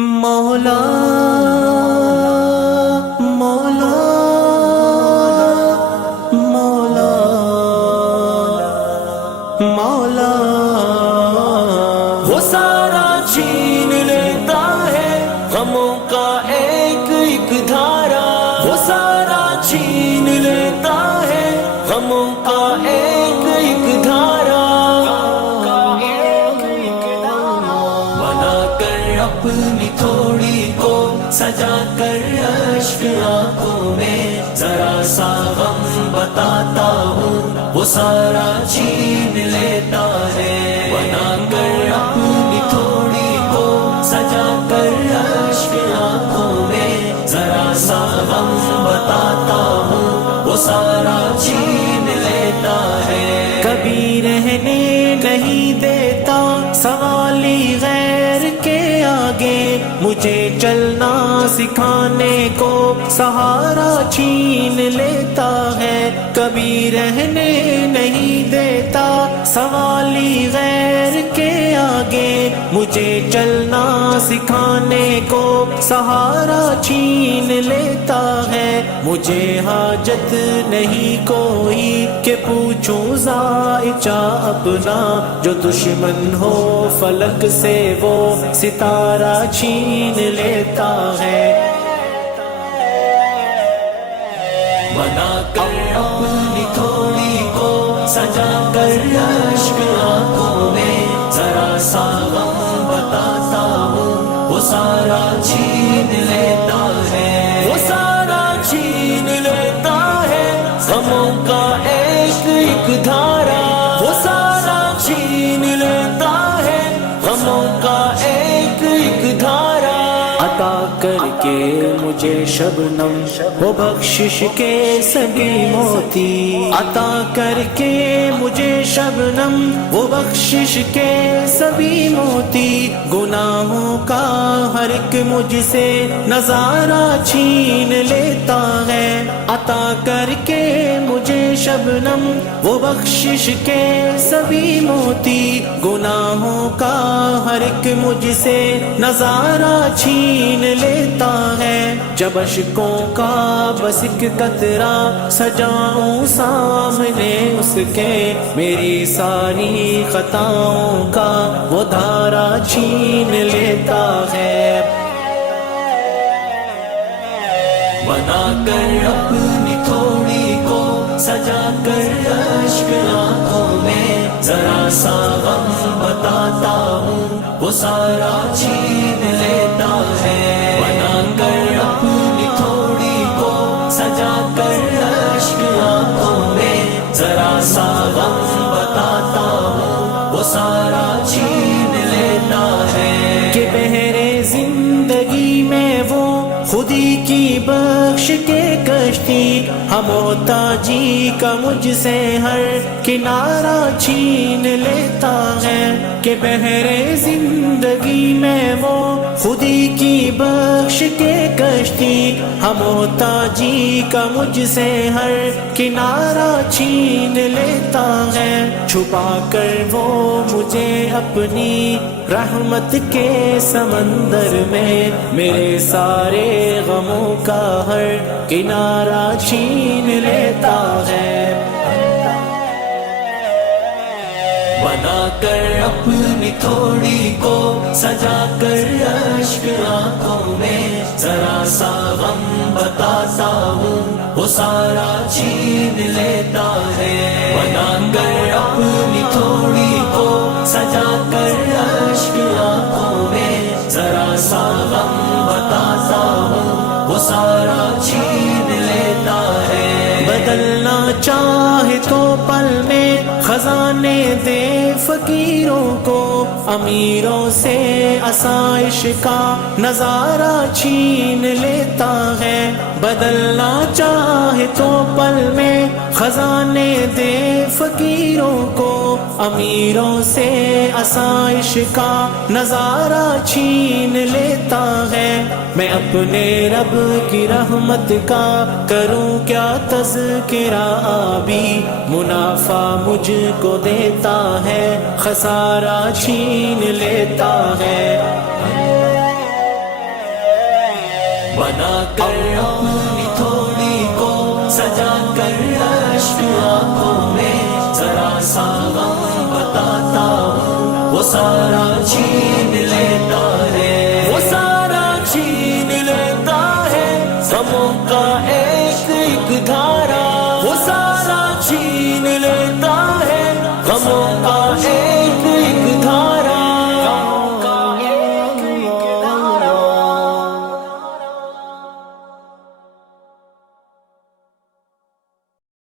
مولا مولا مولا مولا وہ سارا چھین لیتا ہے غموں کا ایک ایک دھارا، وہ سارا چھین لیتا ہے غموں کا ایک ایک دھارا، بنا کر اپنی تھوڑی کو سجا کر اشک آنکھوں میں ذرا سا غم بتاتا ہوں، وہ سارا چھین لیتا ہے، بنا کر اپنی تھوڑی کو سجا کر اشک آنکھوں میں ذرا سا غم بتاتا ہوں، وہ سارا چھین لیتا ہے، کبھی رہنے نہیں دیتا سوالی غیر کے آگے، مجھے چلنا سکھانے کو سہارا چھین لیتا ہے، کبھی رہنے نہیں دیتا سوالی غیر کے آگے، مجھے چلنا سکھانے کو سہارا چھین لیتا ہے، مجھے حاجت نہیں کوئی کہ پوچھوں ذائچہ اپنا، جو دشمن ہو فلک سے وہ ستارہ چھین لیتا ہے، بنا کر اپنی تھوڑی کو سجا کر اشک آنکھوں میں ذرا سا غم بتاتا ہوں، وہ سارا چھین لیتا ہے، وہ سارا چھین لیتا ہے غموں کا ایک ایک دھارا، وہ سارا چھین لیتا ہے غموں کا ایک ایک دھارا، عطا کر کے مجھے شبنم وہ بخشش کے سبھی موتی، عطا کر کے مجھے شبنم وہ بخشش کے سبھی موتی، گناہوں کا ہر ایک مجھ سے نظارہ چھین لیتا ہے، عطا کر کے مجھے شبنم وہ بخشش کے سبھی موتی، گناہوں کا ہر ایک مجھ سے نظارہ چھین لیتا ہے، جب اشکوں کا بس ایک قطرہ سجاؤں سامنے اس کے، میری ساری خطاؤں کا وہ دھارا چھین لیتا ہے، بنا کر اپنی تھوڑی کو سجا کر اشک آنکھوں میں ذرا سا غم بتاتا ہوں، وہ سارا چھین لیتا ہے، بنا کر اپنی تھوڑی کو سجا کر اشک آنکھوں میں ذرا سا غم بتاتا ہوں، وہ سارا چھین لیتا ہے، کہ بحر زندگی میں وہ خودی کی بخش کے کشتی، ہم محتاجی کا مجھ سے ہر کنارہ چھین لیتا ہے، کہ بحر زندگی میں وہ خودی کی بخش کے کشتی، ہم محتاجی کا مجھ سے ہر کنارہ چھین لیتا ہے، چھپا کر وہ مجھے اپنی رحمت کے سمندر میں میرے سارے غموں کا ہر کنارہ چھین لیتا ہے، بنا کر اپنی تھوڑی کو سجا کر اشک آنکھوں میں ذرا سا غم بتاتا ہوں، وہ سارا چھین لیتا ہے، بنا کر اپنی تھوڑی کو سجا کر اشک آنکھوں میں ذرا سا غم بتاتا ہوں، وہ سارا چھین لیتا ہے، بدلنا چاہے تو پل میں خزانے دے فقیروں کو، امیروں سے آسائش کا نظارہ چھین لیتا ہے، بدلنا چاہے تو پل میں خزانے دے فقیروں کو، امیروں سے آسائش کا نظارہ چھین لیتا ہے، میں اپنے رب کی رحمت کا کروں کیا تذکرہ، آبی منافع مجھ کو دیتا ہے، خسارہ چھین لیتا ہے، بنا کر اپنی تھوڑی کو سجا کر اشک آنکھوں میں ذرا سا غم بتاتا ہوں، وہ سارا چھین لیتا ہے، وہ سارا چھین لیتا ہے، غموں کا ایک ایک دھارا